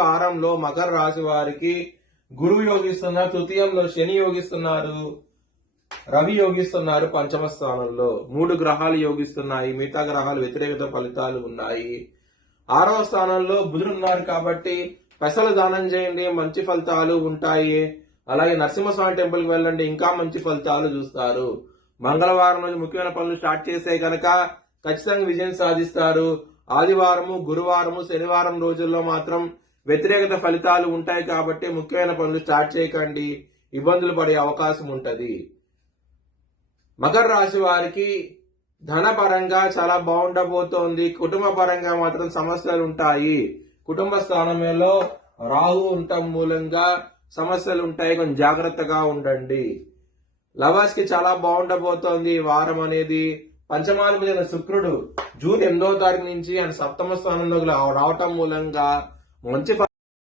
వారంలో మకర రాశి వారికి గురువు యోగిస్తున్నారు, తృతీయంలో శని యోగిస్తున్నారు, రవి యోగిస్తున్నారు పంచమ స్థానంలో. 3 గ్రహాలు యోగిస్తున్నాయి, మిగతా గ్రహాలు వ్యతిరేకత ఫలితాలు ఉన్నాయి. 6వ స్థానంలో బుధుడు ఉన్నారు కాబట్టి పెసలు దానం చేయండి, మంచి ఫలితాలు ఉంటాయి. అలాగే నరసింహస్వామి టెంపుల్ కి వెళ్ళండి, ఇంకా మంచి ఫలితాలు చూస్తారు. మంగళవారం రోజు ముఖ్యమైన పనులు స్టార్ట్ చేసే గనక ఖచ్చితంగా విజయం సాధిస్తారు. ఆదివారము, గురువారము, శనివారం రోజుల్లో మాత్రం వ్యతిరేకత ఫలితాలు ఉంటాయి కాబట్టి ముఖ్యమైన పనులు స్టార్ట్ చేయకండి, ఇబ్బందులు పడే అవకాశం ఉంటది. మకర రాశి వారికి ధన పరంగా చాలా బాగుండబోతోంది. కుటుంబ పరంగా మాత్రం సమస్యలు ఉంటాయి. కుటుంబ స్థానంలో రాహు ఉండటం మూలంగా సమస్యలు ఉంటాయి, కొంచెం జాగ్రత్తగా ఉండండి. లవర్స్ కి చాలా బాగుండబోతోంది వారం అనేది. పంచమాధిపతి శుక్రుడు జూన్ 8వ తారీఖు నుంచి ఆయన 7వ స్థానంలోకి రావటం మూలంగా మంచి